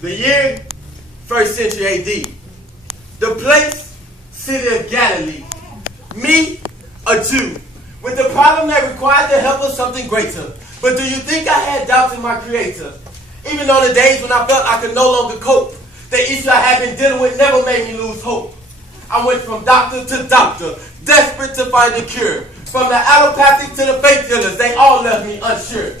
The year, 1st century AD. The place, city of Galilee. Me, a Jew, with the problem that required the help of something greater. But do you think I had doubts in my Creator? Even on the days when I felt I could no longer cope, the issue I had been dealing with never made me lose hope. I went from doctor to doctor, desperate to find a cure. From the allopathic to the faith healers, they all left me unsure.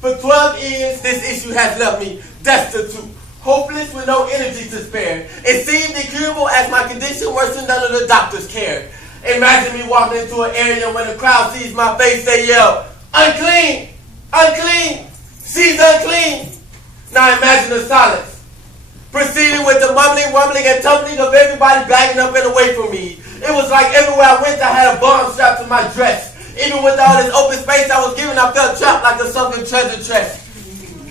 For 12 years, this issue has left me destitute, hopeless with no energy to spare. It seemed incurable as my condition worsened under the doctor's care. Imagine me walking into an area when the crowd sees my face, they yell, "Unclean! Unclean! She's unclean!" Now imagine the silence, proceeding with the mumbling, rumbling, and tumbling of everybody backing up and away from me. It was like everywhere I went, I had a bomb strapped to my dress. Even with all this open space I was given, I felt trapped like a sunken treasure chest.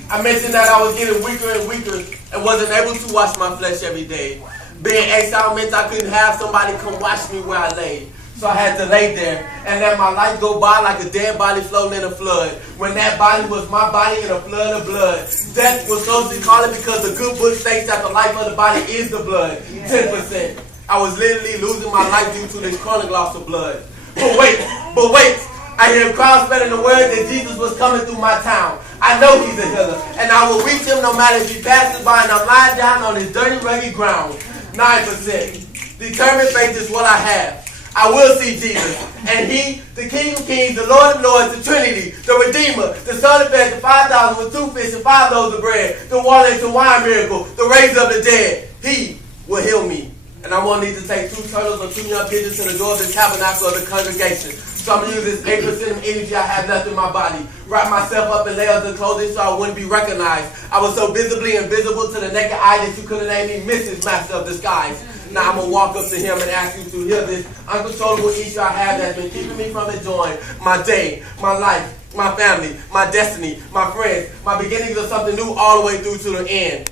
I mentioned that I was getting weaker and weaker and wasn't able to wash my flesh every day. Being exiled meant I couldn't have somebody come watch me where I lay. So I had to lay there and let my life go by like a dead body floating in a flood. When that body was my body in a flood of blood. Death was socially called it because the good book states that the life of the body is the blood. 10%. I was literally losing my life due to this chronic loss of blood. But wait, I hear crowds spreading the word that Jesus was coming through my town. I know he's a healer, and I will reach him no matter if he passes by and I'm lying down on this dirty, rugged ground. 9%. Determined faith is what I have. I will see Jesus, and he, the King of Kings, the Lord of Lords, the Trinity, the Redeemer, the Son of Man, the 5,000 with 2 fish and 5 loaves of bread, the water into wine miracle, the raiser of the dead. He will heal me. And I won't need to take 2 turtles or 2 young pigeons to the door of the tabernacle of the congregation. So I'm going to use this 8% of energy I have left in my body. Wrap myself up in layers of clothing so I wouldn't be recognized. I was so visibly invisible to the naked eye that you couldn't name me Mrs. Master of Disguise. Now I'm going to walk up to him and ask you to heal this uncontrollable issue I have that's been keeping me from enjoying my day, my life, my family, my destiny, my friends, my beginnings of something new all the way through to the end.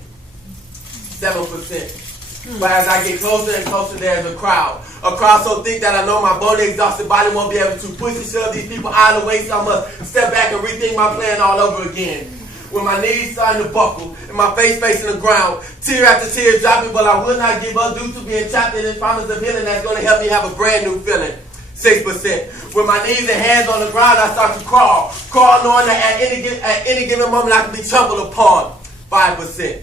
7%. But as I get closer and closer, there's a crowd. A crowd so thick that I know my bony, exhausted body won't be able to push and shove these people out of the way, so I must step back and rethink my plan all over again. With my knees starting to buckle and my face facing the ground, tear after tear dropping, but I will not give up due to being trapped in this promise of healing that's going to help me have a brand new feeling. 6%. With my knees and hands on the ground, I start to crawl knowing that at any given moment I can be trampled upon. 5%.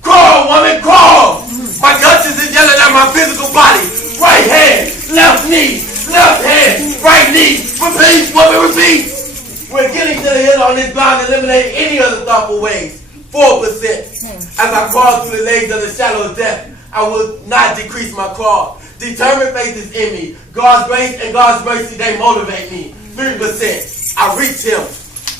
Crawl, woman, crawl! My guts is yelling at my physical body. Right hand, left knee, left hand, right knee. Repeat, woman, repeat. We're getting to the hill on this ground, eliminating any other thoughtful ways. 4%. As I crawl through the legs of the shadow of death, I will not decrease my crawl. Determined faith is in me. God's grace and God's mercy, they motivate me. 3%. I reach him.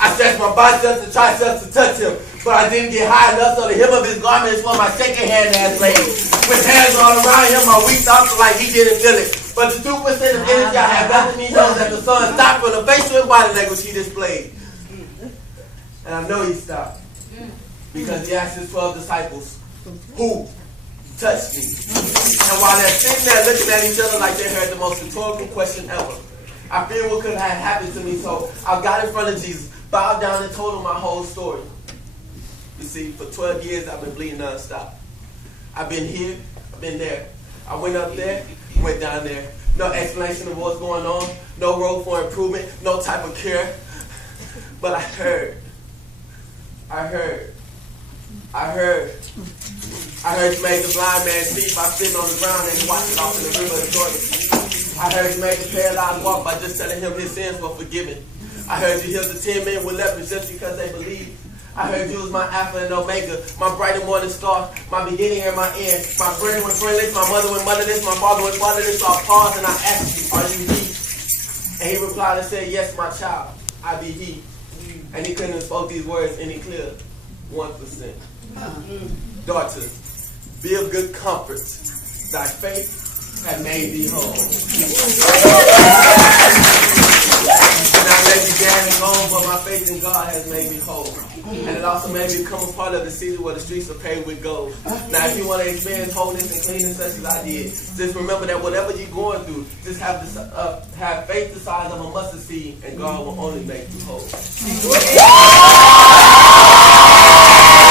I stretch my biceps and triceps to touch him. But I didn't get high enough, so the hem of his garment is where my second hand has laid. With hands all around him, my weak thoughts are like he didn't feel it. But the 2% of energy I have left in me knows that the sun stopped from the facial and body language he displayed. And I know he stopped. Because he asked his 12 disciples, who touched me? And while they're sitting there looking at each other like they heard the most rhetorical question ever, I feared what could have happened to me, so I got in front of Jesus, bowed down and told him my whole story. You see, for 12 years I've been bleeding nonstop. I've been here, I've been there. I went up there, went down there. No explanation of what's going on, no road for improvement, no type of cure. But I heard you made the blind man see by sitting on the ground and watching it off in the river of Jordan. I heard you made the paralyzed walk by just telling him his sins were forgiven. I heard you healed the 10 men with lepers just because they believed. I heard you was my Alpha and Omega, my bright and morning star, my beginning and my end, my friend when friendless, my mother when motherless, my father when fatherless. So I paused and I asked you, are you he? And he replied and said, yes, my child, I be he. And he couldn't have spoke these words any clearer. 1%. Daughters, be of good comfort. Thy faith hath made thee whole. And I may be dead and gone, but my faith in God has made me whole. And it also made me become a part of the city where the streets are paved with gold. Now, if you want to experience wholeness and cleanness such as I did, just remember that whatever you're going through, just have faith the size of a mustard seed, and God will only make you whole.